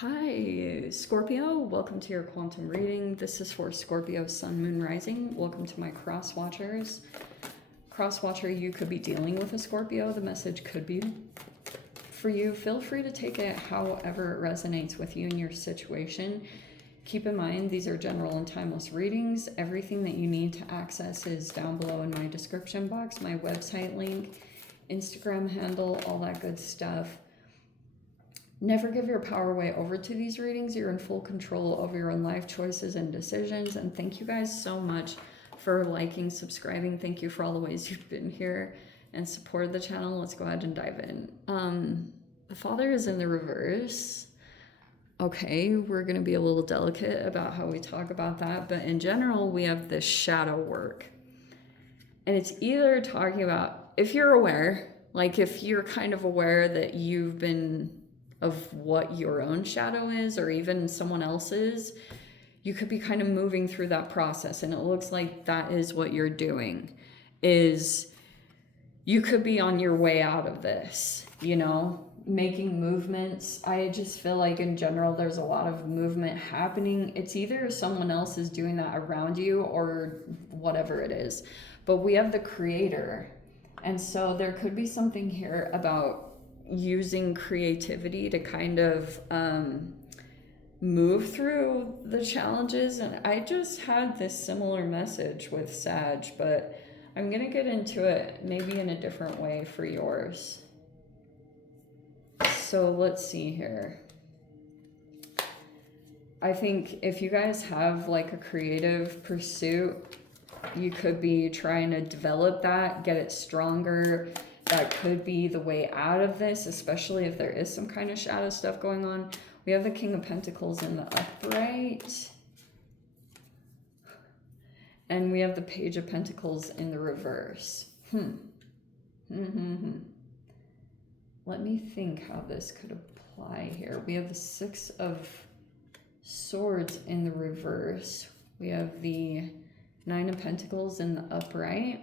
Hi, Scorpio. Welcome to your quantum reading. This is for Scorpio Sun, Moon, Rising. Welcome to my cross watchers. Cross watcher, you could be dealing with a Scorpio. The message could be for you. Feel free to take it however it resonates with you and your situation. Keep in mind, these are general and timeless readings. Everything that you need to access is down below in my description box, my website link, Instagram handle, all that good stuff. Never give your power away over to these readings. You're in full control over your own life choices and decisions. And thank you guys so much for liking, subscribing. Thank you for all the ways you've been here and supported the channel. Let's go ahead and dive in. The Father is in the reverse. Okay, we're going to be a little delicate about how we talk about that. But in general, we have this shadow work. And it's either talking about, if you're aware, like if you're kind of aware that you've been of what your own shadow is, or even someone else's, you could be kind of moving through that process. And it looks like that is what you're doing, is you could be on your way out of this, you know, making movements. I just feel like in general, there's a lot of movement happening. It's either someone else is doing that around you or whatever it is, but we have the Creator. And so there could be something here about using creativity to kind of move through the challenges. And I just had this similar message with Sag, but I'm going to get into it maybe in a different way for yours. So let's see here. I think if you guys have like a creative pursuit, you could be trying to develop that, get it stronger. That could be the way out of this, especially if there is some kind of shadow stuff going on. We have the King of Pentacles in the upright. And we have the Page of Pentacles in the reverse. Let me think how this could apply here. We have the Six of Swords in the reverse. We have the Nine of Pentacles in the upright.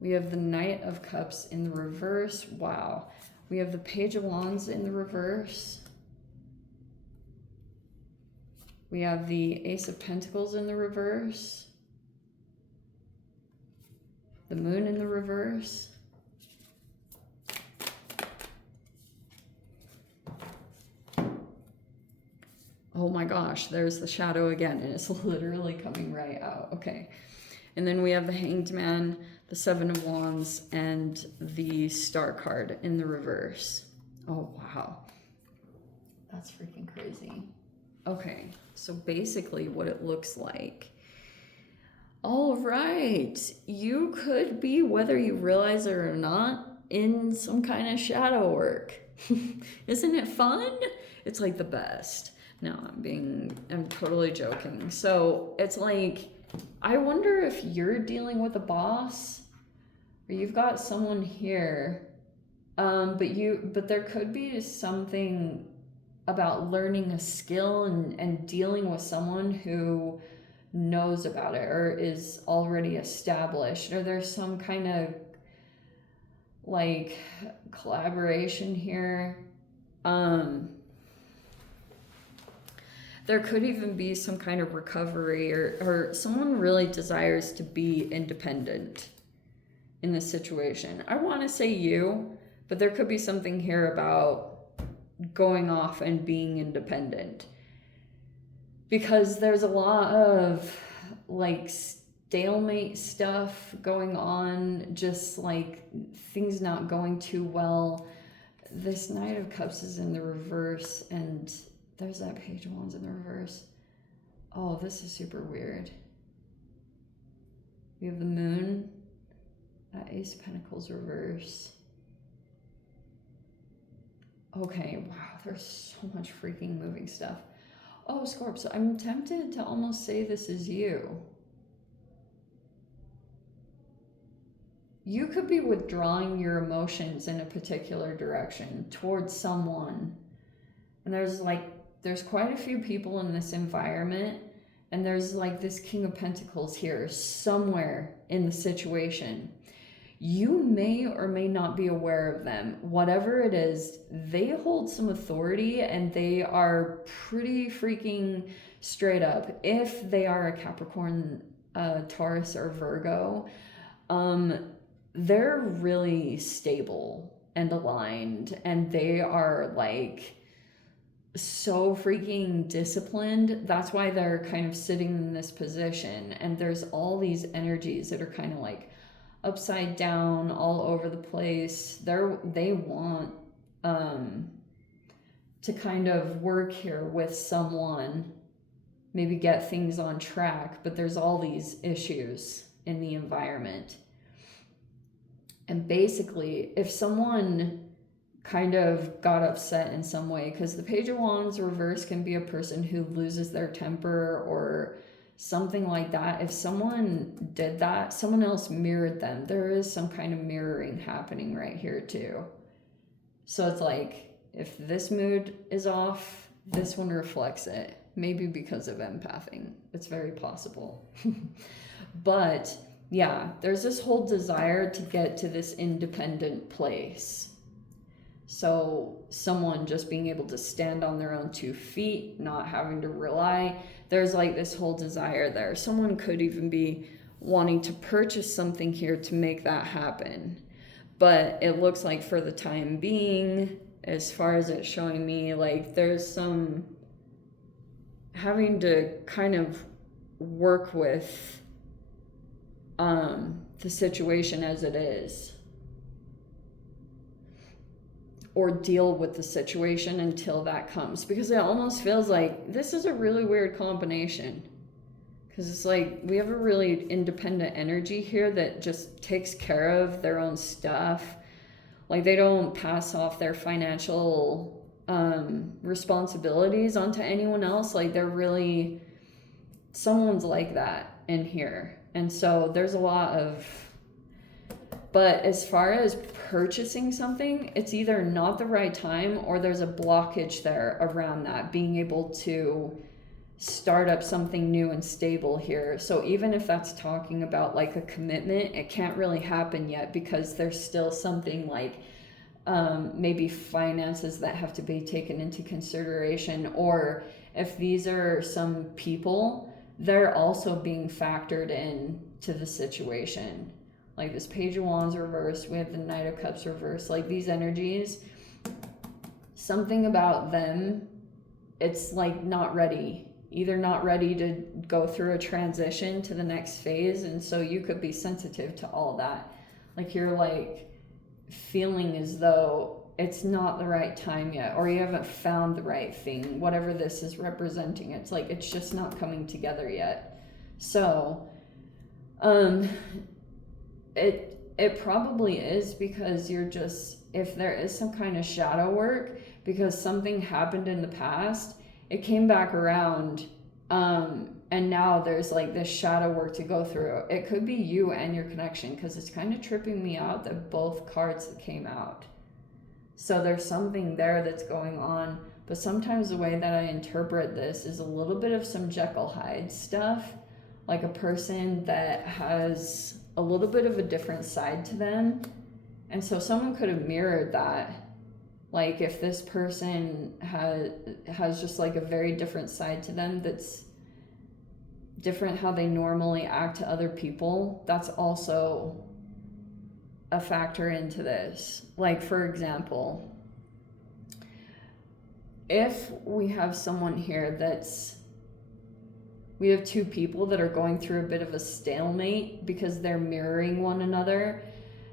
We have the Knight of Cups in the reverse. Wow. We have the Page of Wands in the reverse. We have the Ace of Pentacles in the reverse. The Moon in the reverse. Oh my gosh, there's the shadow again, and it's literally coming right out. Okay. And then we have the Hanged Man, the Seven of Wands, and the Star card in the reverse. Oh, wow. That's freaking crazy. Okay, so basically what it looks like. All right, you could be, whether you realize it or not, in some kind of shadow work. Isn't it fun? It's like the best. No, I'm totally joking. So it's like, I wonder if you're dealing with a boss, or you've got someone here, but there could be something about learning a skill and dealing with someone who knows about it or is already established, or there's some kind of like collaboration here. There could even be some kind of recovery, or someone really desires to be independent in this situation. I want to say you, but there could be something here about going off and being independent. Because there's a lot of like stalemate stuff going on, just like things not going too well. This Knight of Cups is in the reverse, and there's that Page of Wands in the reverse. Oh, this is super weird. We have the Moon, that Ace of Pentacles reverse. Okay, wow, there's so much freaking moving stuff. Oh, Scorp, so I'm tempted to almost say this is you. You could be withdrawing your emotions in a particular direction towards someone. And there's quite a few people in this environment, and there's like this King of Pentacles here somewhere in the situation. You may or may not be aware of them. Whatever it is, they hold some authority, and they are pretty freaking straight up. If they are a Capricorn, Taurus, or Virgo, they're really stable and aligned, and they are like so freaking disciplined. That's why they're kind of sitting in this position, and there's all these energies that are kind of like upside down all over the place. They want to kind of work here with someone, maybe get things on track, but there's all these issues in the environment. And basically, if someone kind of got upset in some way, because the Page of Wands reverse can be a person who loses their temper or something like that. If someone did that, someone else mirrored them. There is some kind of mirroring happening right here too. So it's like, if this mood is off, this one reflects it. Maybe because of empathing. It's very possible. But yeah, there's this whole desire to get to this independent place. So someone just being able to stand on their own 2 feet, not having to rely. There's like this whole desire there. Someone could even be wanting to purchase something here to make that happen. But it looks like for the time being, as far as it's showing me, like there's some having to kind of work with the situation as it is, or deal with the situation until that comes, because it almost feels like this is a really weird combination, because it's like we have a really independent energy here that just takes care of their own stuff. Like they don't pass off their financial responsibilities onto anyone else. Like they're really, someone's like that in here. And so there's a lot of, but as far as purchasing something, it's either not the right time or there's a blockage there around that, being able to start up something new and stable here. So even if that's talking about like a commitment, it can't really happen yet because there's still something like maybe finances that have to be taken into consideration, or if these are some people, they're also being factored in to the situation. Like this Page of Wands reversed, we have the Knight of Cups reversed. Like these energies, something about them, it's like not ready. Either not ready to go through a transition to the next phase, and so you could be sensitive to all that. Like you're like feeling as though it's not the right time yet, or you haven't found the right thing, whatever this is representing. It's like it's just not coming together yet. So it probably is because you're just, if there is some kind of shadow work because something happened in the past, it came back around, and now there's like this shadow work to go through. It could be you and your connection, because it's kind of tripping me out that both cards that came out. So there's something there that's going on, but sometimes the way that I interpret this is a little bit of some Jekyll Hyde stuff, like a person that has a little bit of a different side to them. And so someone could have mirrored that. Like if this person has just like a very different side to them that's different how they normally act to other people, that's also a factor into this. Like for example, if we have someone here we have 2 people that are going through a bit of a stalemate because they're mirroring one another,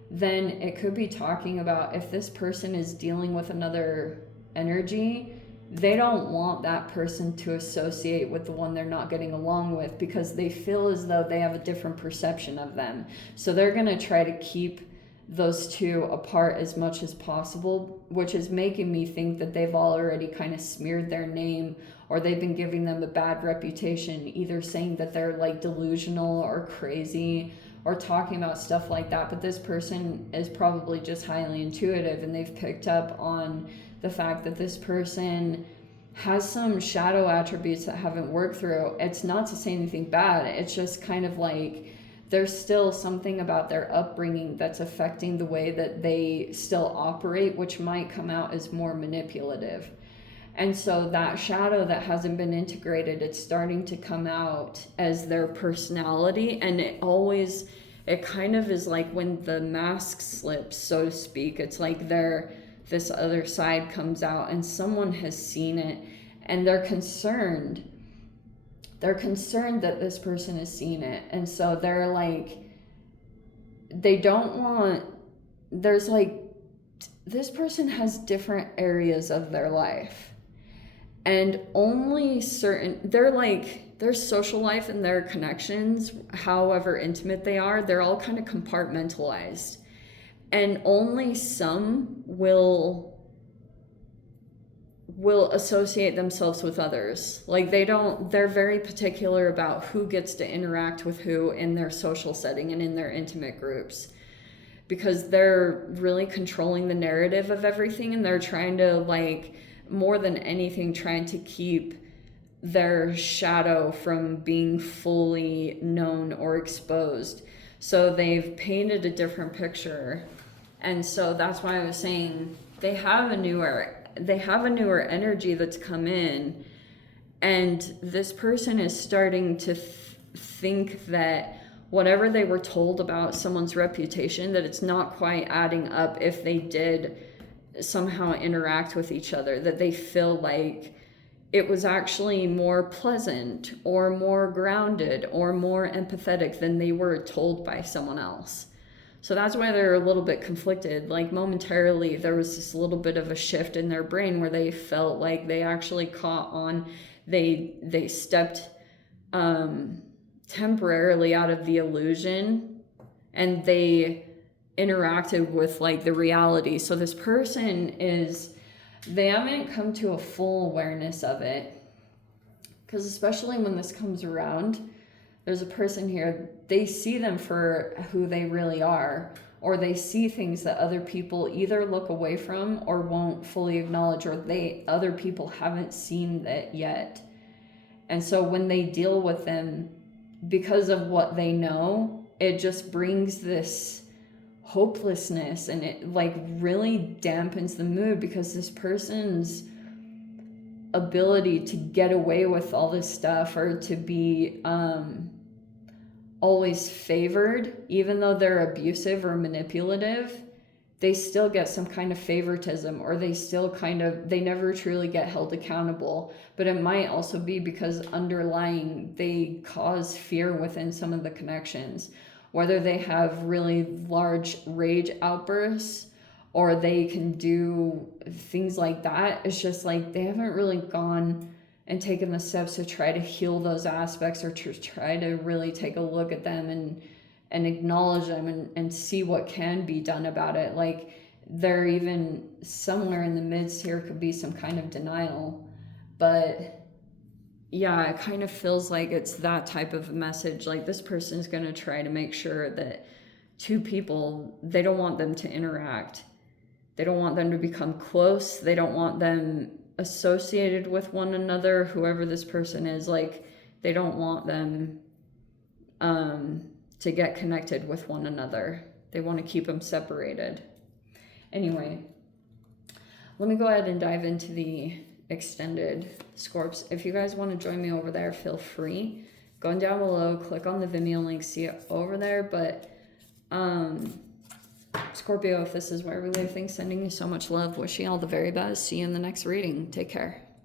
then it could be talking about if this person is dealing with another energy, they don't want that person to associate with the one they're not getting along with, because they feel as though they have a different perception of them. So they're going to try to keep those 2 apart as much as possible, which is making me think that they've already kind of smeared their name, or they've been giving them a bad reputation, either saying that they're like delusional or crazy, or talking about stuff like that. But this person is probably just highly intuitive, and they've picked up on the fact that this person has some shadow attributes that haven't worked through. It's not to say anything bad. It's just kind of like there's still something about their upbringing that's affecting the way that they still operate, which might come out as more manipulative. And so that shadow that hasn't been integrated, it's starting to come out as their personality. And it kind of is like when the mask slips, so to speak. It's like this other side comes out and someone has seen it and they're concerned. They're concerned that this person has seen it. And so they're like, they don't want, there's like, this person has different areas of their life. And only certain, their social life and their connections, however intimate they are, they're all kind of compartmentalized. And only some will associate themselves with others. Like they're very particular about who gets to interact with who in their social setting and in their intimate groups, because they're really controlling the narrative of everything, and they're trying to, like, more than anything, trying to keep their shadow from being fully known or exposed. So they've painted a different picture. And so that's why I was saying they have a newer energy that's come in, and this person is starting to think that whatever they were told about someone's reputation, that it's not quite adding up if they did somehow interact with each other, that they feel like it was actually more pleasant or more grounded or more empathetic than they were told by someone else. So that's why they're a little bit conflicted. Like momentarily there was this little bit of a shift in their brain where they felt like they actually caught on, they stepped temporarily out of the illusion and they interacted with like the reality. So this person they haven't come to a full awareness of it, because especially when this comes around, there's a person here, they see them for who they really are, or they see things that other people either look away from or won't fully acknowledge, or other people haven't seen that yet. And so when they deal with them, because of what they know, it just brings this hopelessness, and it like really dampens the mood, because this person's ability to get away with all this stuff, or to be always favored, even though they're abusive or manipulative, they still get some kind of favoritism, or they never truly get held accountable. But it might also be because underlying they cause fear within some of the connections, whether they have really large rage outbursts or they can do things like that. It's just like they haven't really gone and taken the steps to try to heal those aspects, or to try to really take a look at them and acknowledge them and see what can be done about it. Like they're even somewhere in the midst here, could be some kind of denial. But yeah, it kind of feels like it's that type of message. Like this person's going to try to make sure that two people, they don't want them to interact. They don't want them to become close. They don't want them associated with one another, whoever this person is. Like they don't want them to get connected with one another. They want to keep them separated. Anyway, let me go ahead and dive into the extended Scorps. If you guys want to join me over there, feel free. Going down below, click on the Vimeo link, see it over there. But Scorpio, if this is where we leave things, sending you so much love, wishing you all the very best. See you in the next reading. Take care.